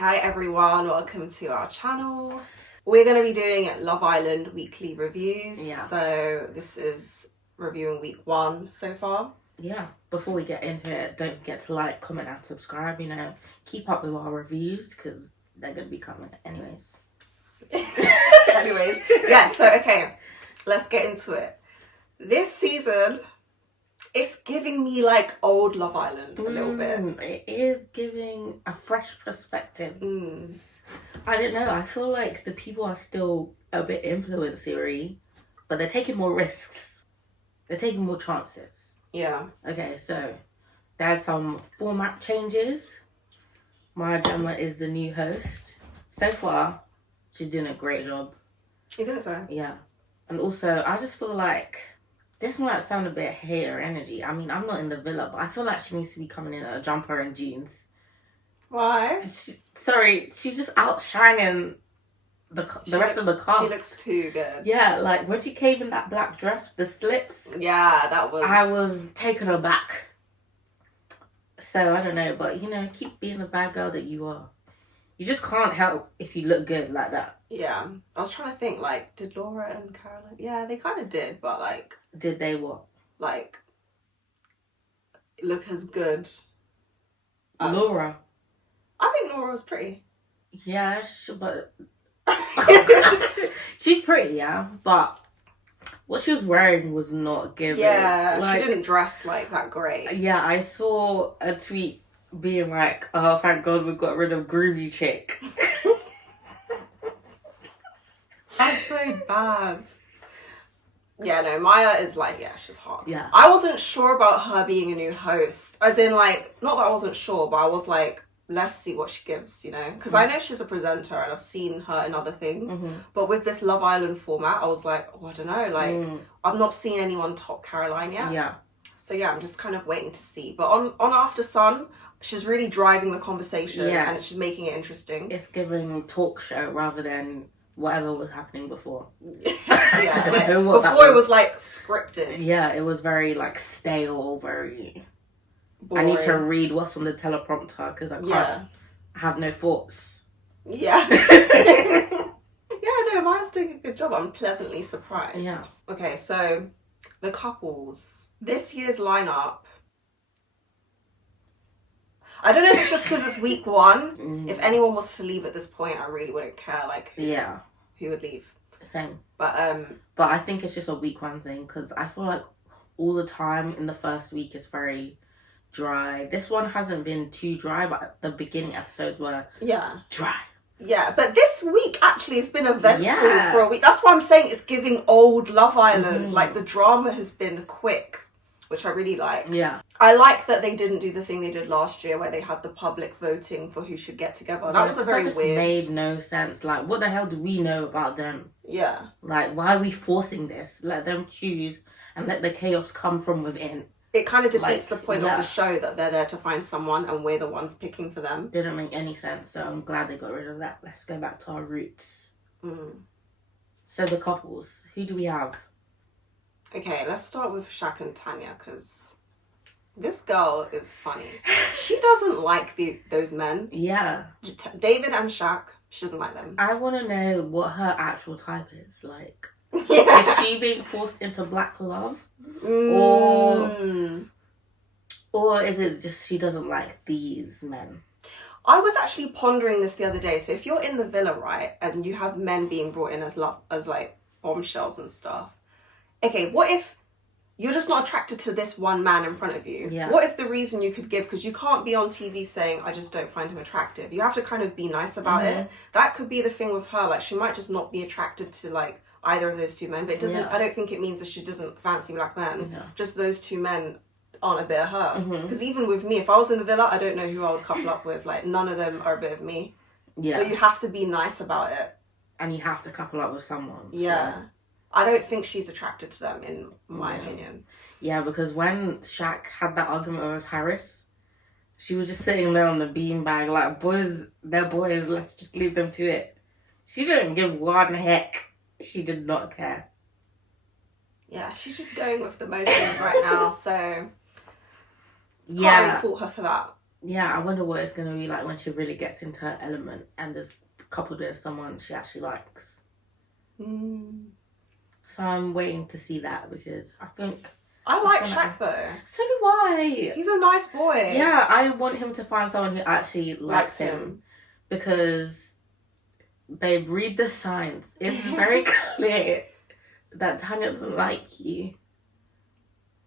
Hi everyone, welcome to our channel. We're going to be doing Love Island weekly reviews. Yeah. So this is reviewing week 1 so far. Yeah. Before we get into it, don't forget to like, comment and subscribe. Keep up with our reviews because they're going to be coming anyways. Okay, let's get into it. This season, it's giving me like old Love Island a little bit. It is giving a fresh perspective. I don't know. I feel like the people are still a bit influencery, but they're taking more risks. They're taking more chances. Yeah. Okay, so there's some format changes. Maya Jama is the new host. So far, she's doing a great job. You think so? Yeah. And also, I just feel like this might sound a bit hater energy. I mean, I'm not in the villa, but I feel like she needs to be coming in a jumper and jeans. Why? She's just outshining the rest of the cast. She looks too good. Yeah, like when she came in that black dress with the slips. Yeah, that was... I was taken aback. So, I don't know, but, keep being the bad girl that you are. You just can't help if you look good like that. Yeah. I was trying to think, like, did Laura and Caroline... Yeah, they kind of did, but, like... Did they what? Like, look as good as... Laura. I think Laura was pretty. Yeah, but... She's pretty, yeah, but what she was wearing was not giving. Yeah, like, she didn't dress like that great. Yeah, I saw a tweet being like, oh, thank God we got rid of Groovy Chick. That's so bad. Yeah, no, Maya is like, yeah, she's hot. Yeah. I wasn't sure about her being a new host. As in, like, not that I wasn't sure, but I was like, let's see what she gives, Because I know she's a presenter and I've seen her in other things. But with this Love Island format, I was like, oh, I don't know. Like, I've not seen anyone top Caroline yet. Yeah. So, yeah, I'm just kind of waiting to see. But on After Sun, she's really driving the conversation and she's making it interesting. It's giving talk show rather than whatever was happening before. Yeah, like, before it was like scripted. Yeah, it was very like stale, very... Boring. I need to read what's on the teleprompter because I can't have no thoughts. Yeah. Yeah, no, Maya's doing a good job. I'm pleasantly surprised. Yeah. Okay, so the couples. This year's lineup. I don't know if it's just because it's week 1. If anyone was to leave at this point, I really wouldn't care. Like, who would leave? Same. But I think it's just a week 1 thing because I feel like all the time in the first week is very dry. This one hasn't been too dry, but the beginning episodes were dry. Yeah, but this week actually has been eventful for a week. That's why I'm saying it's giving old Love Island. Like, the drama has been quick, which I really like. Yeah. I like that they didn't do the thing they did last year where they had the public voting for who should get together. That was a very just weird... made no sense. Like, what the hell do we know about them? Yeah. Like, why are we forcing this? Let them choose and let the chaos come from within. It kind of defeats the point of the show that they're there to find someone and we're the ones picking for them. Didn't make any sense, so I'm glad they got rid of that. Let's go back to our roots. So the couples, who do we have? Okay, let's start with Shaq and Tanya because this girl is funny. She doesn't like those men. Yeah. David and Shaq, she doesn't like them. I want to know what her actual type is. Like, is she being forced into black love? Or is it just she doesn't like these men? I was actually pondering this the other day. So if you're in the villa, right, and you have men being brought in as like bombshells and stuff. Okay, what if you're just not attracted to this one man in front of you? Yeah. What is the reason you could give? Because you can't be on TV saying, I just don't find him attractive. You have to kind of be nice about it. That could be the thing with her. Like, she might just not be attracted to, like, either of those two men. But it doesn't. I don't think it means that she doesn't fancy black men. Yeah. Just those two men aren't a bit of her. Because even with me, if I was in the villa, I don't know who I would couple up with. Like, none of them are a bit of me. Yeah. But you have to be nice about it. And you have to couple up with someone. Yeah. So. I don't think she's attracted to them, in my opinion. Yeah, because when Shaq had that argument with Harris, she was just sitting there on the beanbag like, boys, they're boys, let's just leave them to it. She didn't give one heck. She did not care. Yeah, she's just going with the motions right now, so... Yeah. Can't really fault her for that. yeah, I wonder what it's gonna be like when she really gets into her element and is coupled with someone she actually likes. So I'm waiting to see that because I think I like Shaq though. So do I. He's a nice boy. Yeah, I want him to find someone who actually likes him because, babe, read the signs. It's very clear that Tanya doesn't like you.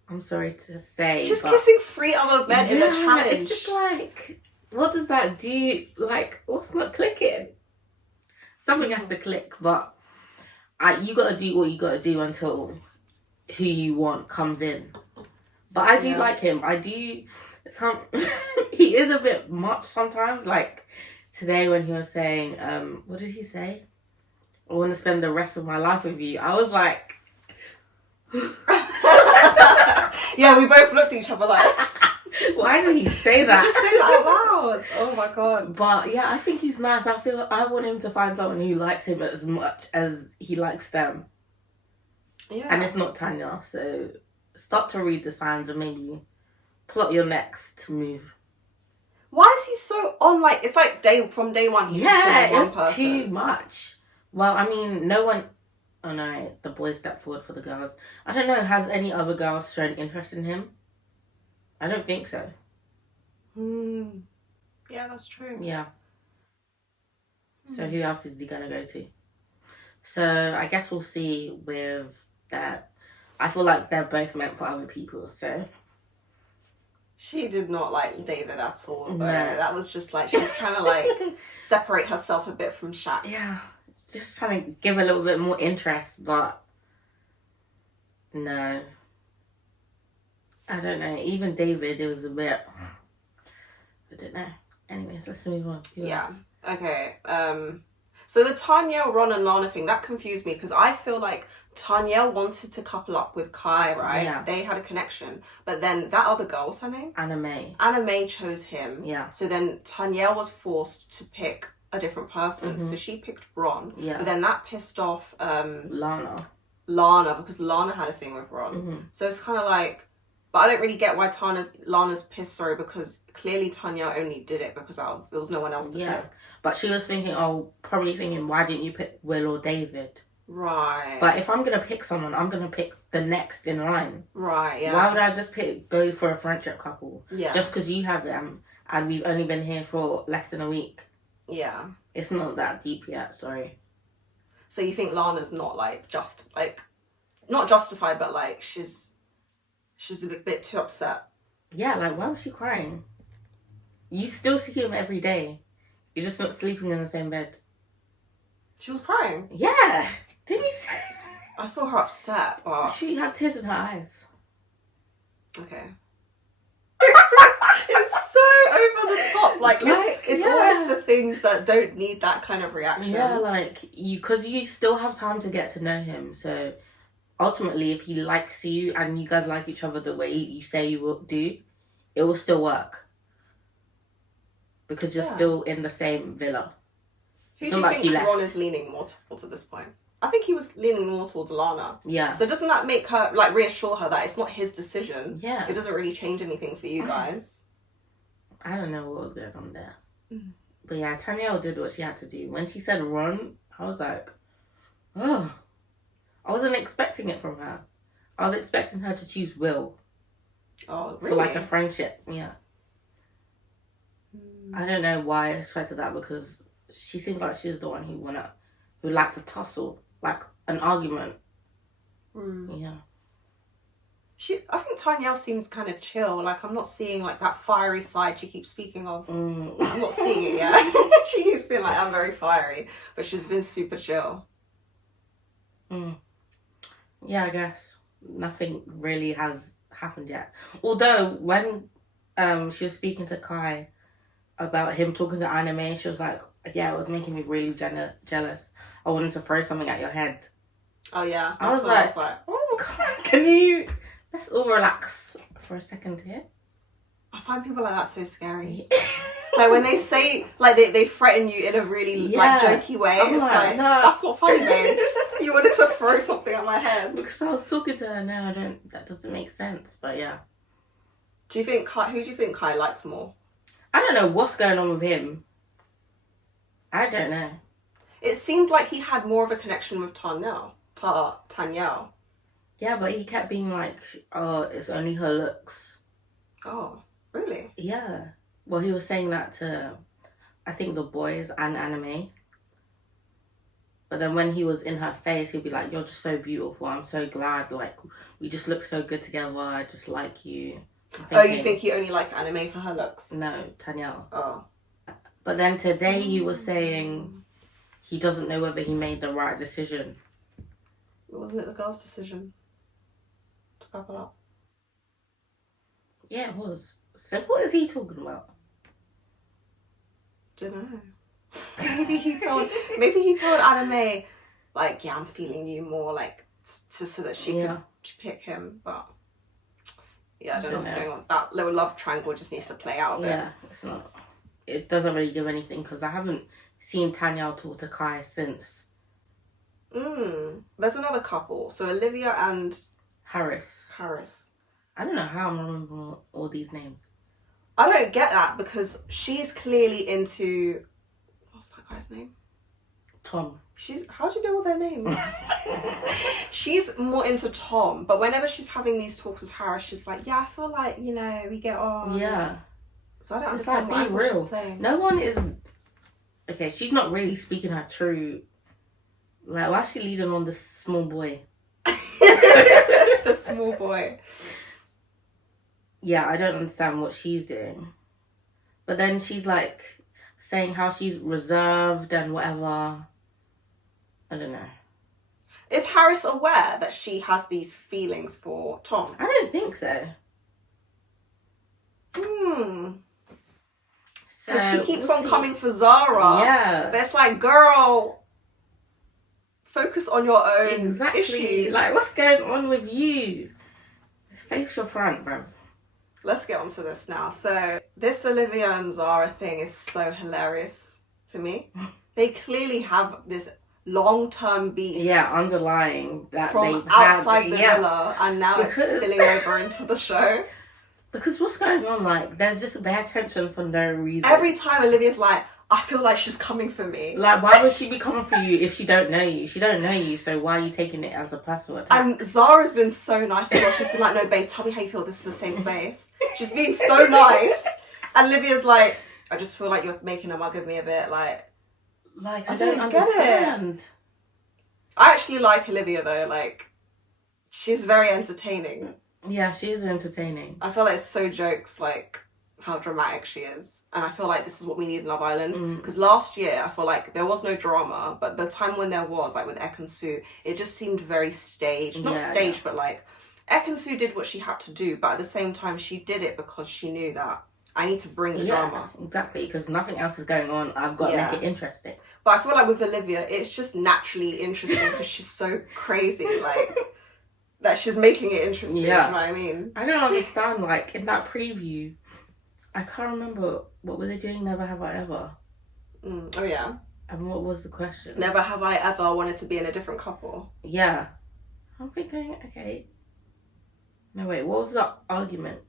I'm sorry to say. She's kissing 3 other men in a challenge. It's just like, what does that do? Like, what's not clicking? Something has to click, but you got to do what you got to do until who you want comes in. But I do like him. I do. He is a bit much sometimes. Like today when he was saying, what did he say? I want to spend the rest of my life with you. I was like, yeah, we both looked at each other like, why did he say that? Just say that out loud. Oh my god. But yeah, I think he's nice. I want him to find someone who likes him as much as he likes them. Yeah. And it's not Tanya, so start to read the signs and maybe plot your next move. Why is he so on? Like, it's like from day one. He's just it's too much. Well, I mean, no one. Oh no, the boys stepped forward for the girls. I don't know. Has any other girls shown interest in him? I don't think so. Yeah, that's true. Yeah. So who else is he gonna go to? So I guess we'll see with that. I feel like they're both meant for other people, so. She did not like David at all. No. That was just like, she was trying to like separate herself a bit from Shaq. Yeah. Just trying to give a little bit more interest, but no. I don't know. Even David, it was a bit, I don't know. Anyways, let's move on. Okay. So the Tanya, Ron and Lana thing, that confused me because I feel like Tanya wanted to couple up with Kai, right? Yeah. They had a connection. But then that other girl, what's her name? Anna May. Anna May chose him. Yeah. So then Tanya was forced to pick a different person. So she picked Ron. Yeah. But then that pissed off Lana because Lana had a thing with Ron. So it's kind of like, but I don't really get why Lana's pissed, because clearly Tanya only did it because there was no one else to pick. But she was probably thinking, why didn't you pick Will or David? Right. But if I'm going to pick someone, I'm going to pick the next in line. Right, yeah. Why would I just go for a friendship couple? Yeah. Just because you have them and we've only been here for less than a week. Yeah. It's not that deep yet, sorry. So you think Lana's not not justified, but she's a bit too upset. Yeah, why was she crying? You still see him every day. You're just not sleeping in the same bed. She was crying? Yeah. Didn't you say? I saw her upset, but... She had tears in her eyes. Okay. It's so over the top. It's always for things that don't need that kind of reaction. Yeah, because you still have time to get to know him, so... Ultimately, if he likes you and you guys like each other the way you say you will do, it will still work. Because you're still in the same villa. Who do you think Ron is leaning more towards at this point? I think he was leaning more towards Lana. Yeah. So doesn't that make her, reassure her that it's not his decision? Yeah. It doesn't really change anything for you guys. I don't know what was going on there. But yeah, Tanya did what she had to do. When she said Ron, I was like, oh... I wasn't expecting it from her. I was expecting her to choose Will. Oh, really? For a friendship, yeah. I don't know why I expected that because she seemed like she's the one who liked to tussle, an argument. Yeah. I think Tanya seems kind of chill. I'm not seeing that fiery side she keeps speaking of. I'm not seeing it yet. She keeps being I'm very fiery, but she's been super chill. Yeah, I guess nothing really has happened yet. Although when she was speaking to Kai about him talking to Anna May, she was like, yeah, it was making me really jealous. I wanted to throw something at your head. Oh yeah. I was like, oh, come on, can you... Let's all relax for a second here. I find people like that so scary. When they say, they threaten you in a really, jokey way. I'm it's no. That's not funny, babes. You wanted to throw something at my head. Because I was talking to her, that doesn't make sense, but yeah. Who do you think Kai likes more? I don't know what's going on with him. I don't know. It seemed like he had more of a connection with Tanya. Yeah, but he kept being like, oh, it's only her looks. Oh, really? Yeah. Well, he was saying that to, I think, the boys and Anime. But then when he was in her face, he'd be like, you're just so beautiful. I'm so glad. Like, we just look so good together. I just like you. Oh, you think he only likes Anime for her looks? No, Tanya. Oh. But then today he was saying he doesn't know whether he made the right decision. Wasn't it the girl's decision to couple up? Yeah, it was. So what is he talking about? Don't know. maybe he told Anime, like, yeah, I'm feeling you more, like, so that she could pick him. But yeah, I don't know what's going on. That little love triangle just needs to play out a bit. Yeah, it's not. It doesn't really give anything because I haven't seen Tanya talk to Kai since. There's another couple. So Olivia and Harris. I don't know how I'm remembering all these names. I don't get that because she's clearly into, what's that guy's name? Tom. How do you know all their names? She's more into Tom, but whenever she's having these talks with Harris, she's like, yeah, I feel like, you know, we get on. Yeah. So I don't understand why she's playing. No one is... Okay, she's not really speaking her true... Like, why is she leading on this small boy? The small boy. Yeah, I don't understand what she's doing. But then she's like saying how she's reserved and whatever. I don't know. Is Harris aware that she has these feelings for Tom? I don't think so. So she keeps on coming for Zara. Yeah. But it's like, girl, focus on your own issues. Like, what's going on with you? Face your front, bro. Let's get onto this now. So this Olivia and Zara thing is so hilarious to me. They clearly have this long-term beef. Yeah, underlying that from outside the villa, and now it's spilling over into the show. Because what's going on? Like, there's just bad tension for no reason. Every time Olivia's like, I feel like she's coming for me. Like, why would she be coming for you if she don't know you? She don't know you, so why are you taking it as a personal attack? And Zara's been so nice to her. She's been like, no, babe, tell me how you feel. This is the same space. She's been so nice. And Olivia's like, I just feel like you're making a mug of me a bit. Like I don't understand. Get it. I actually like Olivia, though. Like, she's very entertaining. Yeah, she is entertaining. I feel like it's so jokes, like, how dramatic she is. And I feel like this is what we need in Love Island. Because last year, I feel like there was no drama, but the time when there was, like with Ek and Sue, it just seemed very staged. Not staged, but like, Ek and Sue did what she had to do, but at the same time, she did it because she knew that I need to bring the drama. Exactly, because nothing else is going on. I've got to make it interesting. But I feel like with Olivia, it's just naturally interesting because she's so crazy, like... that she's making it interesting, you know what I mean? I don't understand, like, in that preview, I can't remember, what were they doing, Never Have I Ever? Oh, yeah. And what was the question? Never have I ever wanted to be in a different couple. Yeah. I'm thinking, okay. No, wait, what was the argument?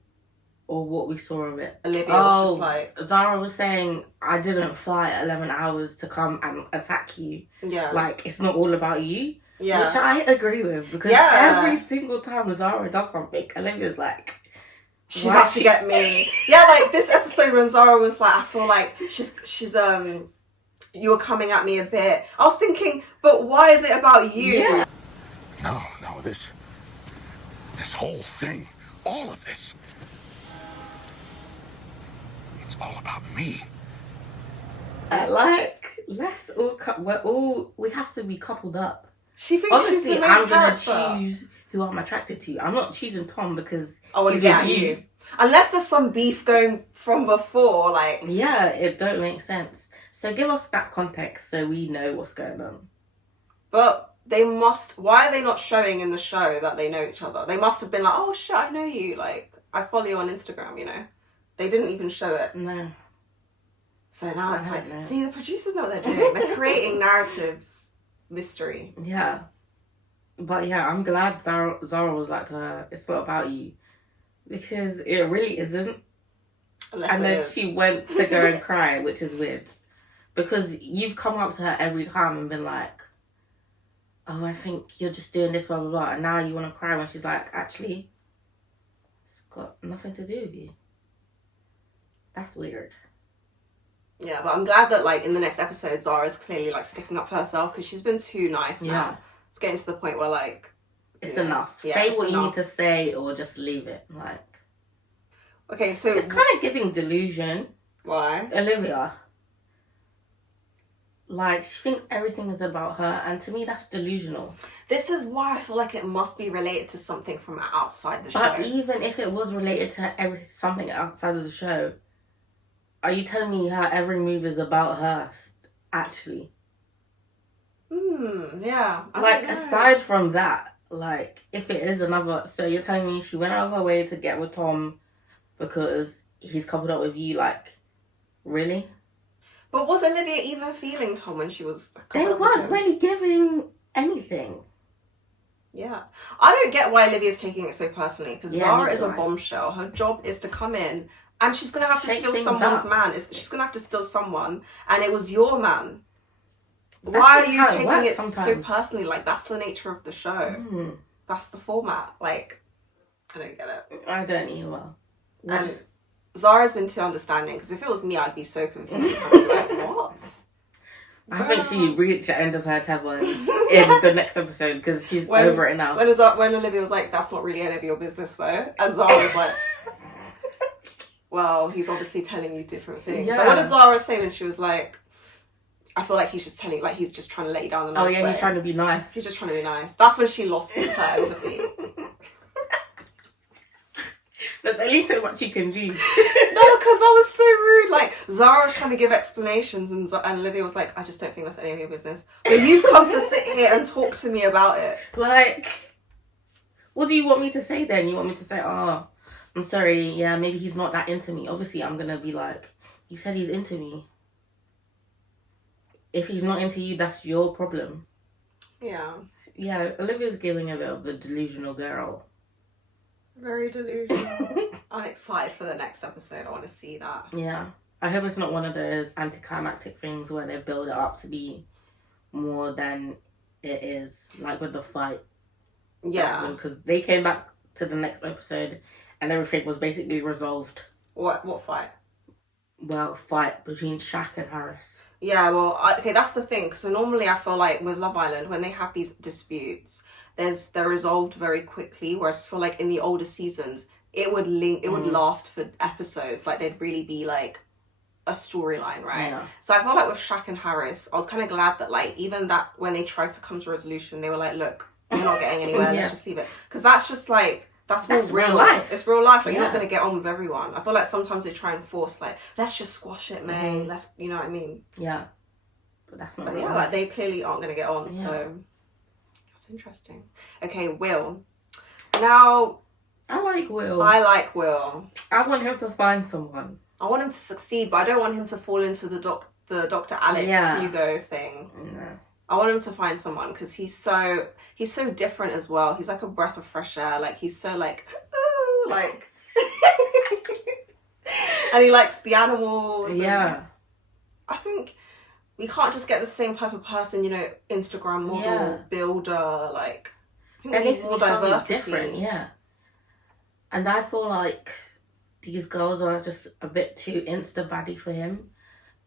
Or what we saw of it? Olivia was just like... Zara was saying, I didn't fly 11 hours to come and attack you. Yeah. Like, it's not all about you. Yeah. Which I agree with, because every single time Zara does something, Olivia's like, she's out to get me. Yeah, like this episode when Zara was like, I feel like she's you were coming at me a bit. I was thinking, but why is it about you? Yeah. No, this whole thing, all of this, it's all about me. Like, let's all, we have to be coupled up. She thinks obviously she's the main I'm character. Gonna choose who I'm attracted to. I'm not choosing Tom because I want to get at you. Unless there's some beef going from before, like... Yeah, it don't make sense. So give us that context so we know what's going on. But they must... Why are they not showing in the show that they know each other? They must have been like, oh shit, I know you. Like, I follow you on Instagram, you know? They didn't even show it. No. So now it's like, see, the producers know what they're doing. They're creating narratives. Mystery. Yeah. But yeah, I'm glad Zara was like to her, it's not about you. Because it really isn't. And then she went to go and cry, which is weird. Because you've come up to her every time and been like, oh, I think you're just doing this, blah, blah, blah. And now you want to cry when she's like, actually, it's got nothing to do with you. That's weird. Yeah, but I'm glad that, like, in the next episode, Zara's clearly, like, sticking up for herself because she's been too nice now. It's getting to the point where, like... It's enough. Say what you need to say or just leave it. Like... Okay, so... It's kind of giving delusion. Why? Olivia. Like, she thinks everything is about her, and to me, that's delusional. This is why I feel like it must be related to something from outside the show. But even if it was related to something outside of the show, are you telling me her every move is about her, actually? Yeah. Like, aside from that, like, if it is another... So you're telling me she went out of her way to get with Tom because he's coupled up with you, like, really? But was Olivia even feeling Tom when she was... They weren't really giving anything. Yeah. I don't get why Olivia's taking it so personally, because Zara is a bombshell. Her job is to come in, and she's going to have to steal someone's man. She's going to have to steal someone, and it was your man. Why are you taking it so personally? Like, that's the nature of the show. That's the format. Like, I don't get it. I don't either. Zara's been too understanding, because if it was me, I'd be so confused. I'd be like, what? I think she reached the end of her tether in the next episode, because she's over it now. When Olivia was like, that's not really any of your business, though. And Zara was like, well, he's obviously telling you different things. Yeah. So what did Zara say when she was like, I feel like he's just telling, like, he's just trying to let you down the nice way. He's trying to be nice. He's just trying to be nice. That's when she lost her empathy. There's only so much you can do. No, because that was so rude. Like, Zara was trying to give explanations and Olivia was like, I just don't think that's any of your business. But you've come to sit here and talk to me about it. Like, what do you want me to say then? You want me to say, oh, I'm sorry, yeah, maybe he's not that into me. Obviously, I'm going to be like, you said he's into me. If he's not into you, that's your problem. Yeah. Yeah, Olivia's giving a bit of a delusional girl. Very delusional. I'm excited for the next episode. I want to see that. Yeah. I hope it's not one of those anticlimactic things where they build it up to be more than it is. Like with the fight. Yeah. Because they came back to the next episode and everything was basically resolved. What fight? Well, fight between Shaq and Harris. Yeah, well, okay, that's the thing. So normally I feel like with Love Island, when they have these disputes, they're resolved very quickly. Whereas I feel like in the older seasons, it would last for episodes. Like they'd really be like a storyline, right? Yeah. So I feel like with Shaq and Harris, I was kind of glad that like even that when they tried to come to a resolution, they were like, look, we're not getting anywhere. Let's just leave it, because that's just like. That's real life. It's real life. Like, you're not going to get on with everyone. I feel like sometimes they try and force, like, let's just squash it, May. Let's, you know what I mean? Yeah. But that's not real life. Like, they clearly aren't going to get on, so that's interesting. Okay, Will. Now... I like Will. I want him to find someone. I want him to succeed, but I don't want him to fall into the Dr. Alex Hugo thing. No. I want him to find someone because he's so different as well. He's like a breath of fresh air. Like he's so like, ooh, like, and he likes the animals. Yeah. I think we can't just get the same type of person, you know, Instagram model, builder. Like, I think there needs to more be diversity. Different, yeah. And I feel like these girls are just a bit too insta baddie for him.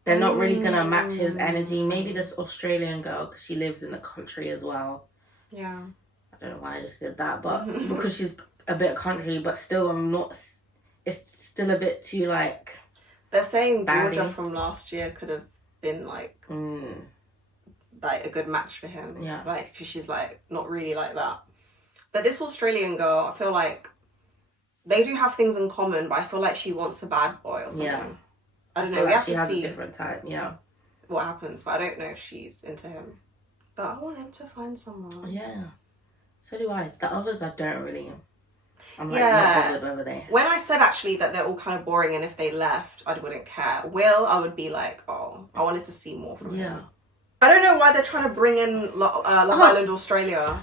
They're not really going to match his energy. Maybe this Australian girl, because she lives in the country as well. Yeah. I don't know why I just did that, but because she's a bit country, but still it's still a bit too like... They're saying baddie. Georgia from last year could have been like a good match for him. Yeah. Like, cause she's like not really like that. But this Australian girl, I feel like they do have things in common, but I feel like she wants a bad boy or something. Yeah. I don't know. We have to see a different type. Yeah. What happens, but I don't know if she's into him. But I want him to find someone. Yeah. So do I. The others, I don't really. I'm like not bothered over there. When I said actually that they're all kind of boring, and if they left, I wouldn't care. Will, I would be like, oh, I wanted to see more from him. I don't know why they're trying to bring in Love Island Australia.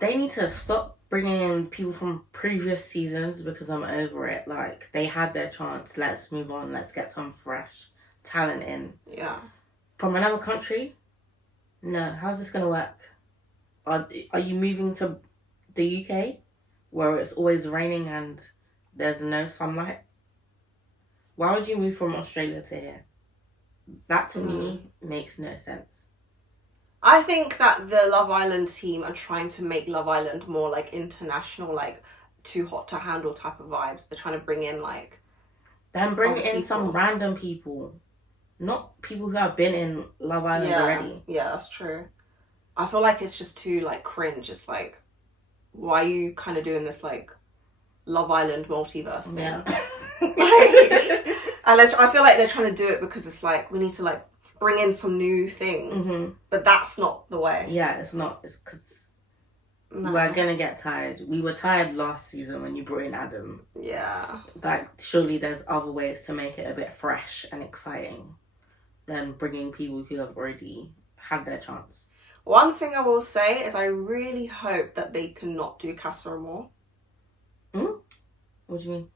They need to stop bringing in people from previous seasons because I'm over it. Like, they had their chance. Let's move on. Let's get some fresh talent in. Yeah. From another country? No. How's this going to work? Are you moving to the UK where it's always raining and there's no sunlight? Why would you move from Australia to here? That to me makes no sense. I think that the Love Island team are trying to make Love Island more like international, like too hot to handle type of vibes. They're trying to bring in like... Then bring in some random people. Not people who have been in Love Island already. Yeah, that's true. I feel like it's just too like cringe. It's like, why are you kind of doing this like Love Island multiverse thing? Yeah. And I feel like they're trying to do it because it's like, we need to like bring in some new things. But that's not the way. Yeah, it's not. It's because we're going to get tired. We were tired last season when you brought in Adam. Yeah. Like, surely there's other ways to make it a bit fresh and exciting than bringing people who have already had their chance. One thing I will say is I really hope that they cannot do Casa Amor. What do you mean?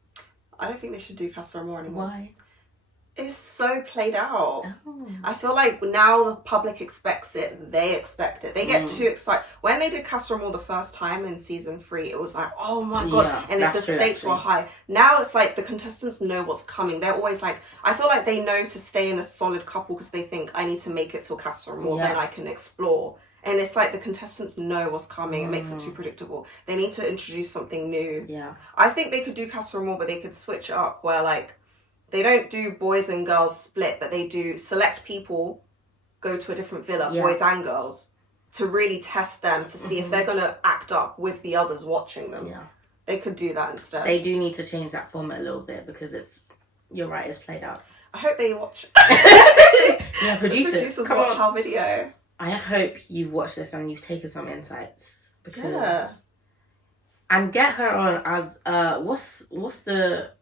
I don't think they should do Casa Amor anymore. Why? It's so played out. Oh. I feel like now the public expects it, they expect it. They get too excited. When they did Casa Amor the first time in season 3, it was like, oh my god. Yeah, and if the stakes were high. Now it's like the contestants know what's coming. They're always like, I feel like they know to stay in a solid couple because they think, I need to make it till Casa Amor, then I can explore. And it's like the contestants know what's coming. It makes it too predictable. They need to introduce something new. Yeah. I think they could do Casa Amor, but they could switch up where like, they don't do boys and girls split, but they do select people go to a different villa, boys and girls, to really test them to see if they're going to act up with the others watching them. Yeah. They could do that instead. They do need to change that format a little bit because you're right, it's played out. I hope they watch. Yeah, producers watch our video. I hope you've watched this and you've taken some insights because... And get her on as, what's the...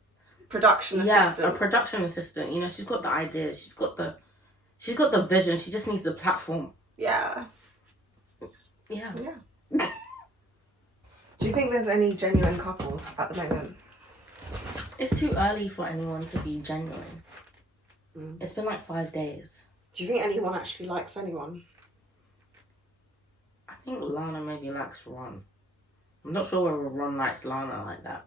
Production assistant. Yeah, a production assistant. You know, she's got the ideas. She's got the vision. She just needs the platform. Yeah. Yeah. Do you think there's any genuine couples at the moment? It's too early for anyone to be genuine. It's been like 5 days. Do you think anyone actually likes anyone? I think Lana maybe likes Ron. I'm not sure whether Ron likes Lana like that.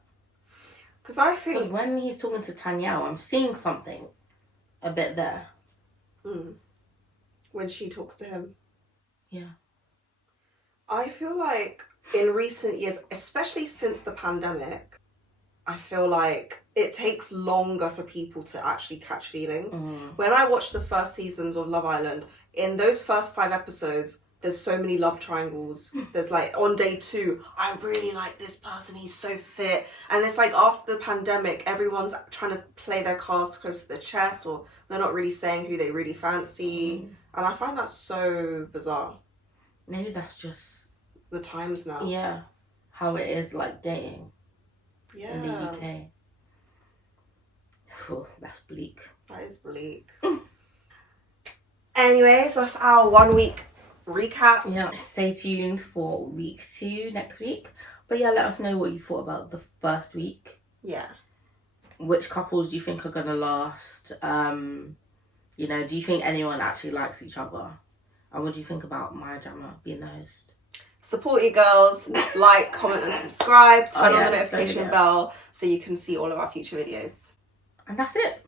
Because I think... Because when he's talking to Tanya, I'm seeing something a bit there. When she talks to him. Yeah. I feel like in recent years, especially since the pandemic, I feel like it takes longer for people to actually catch feelings. When I watched the first seasons of Love Island, in those first 5 episodes, there's so many love triangles. There's like, on day 2, I really like this person, he's so fit. And it's like after the pandemic, everyone's trying to play their cards close to their chest, or they're not really saying who they really fancy. And I find that so bizarre. Maybe that's just... The times now. Yeah. How it is like dating. Yeah. In the UK. Oh, that's bleak. That is bleak. Anyways, that's our 1 week recap. Yeah, stay tuned for week 2 next week. But yeah, let us know what you thought about the first week. Yeah. Which couples do you think are going to last? You know, do you think anyone actually likes each other? And what do you think about Maya Jama being the host? Support your girls. Like, comment and subscribe. Turn on the notification bell so you can see all of our future videos. And that's it.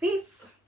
Peace.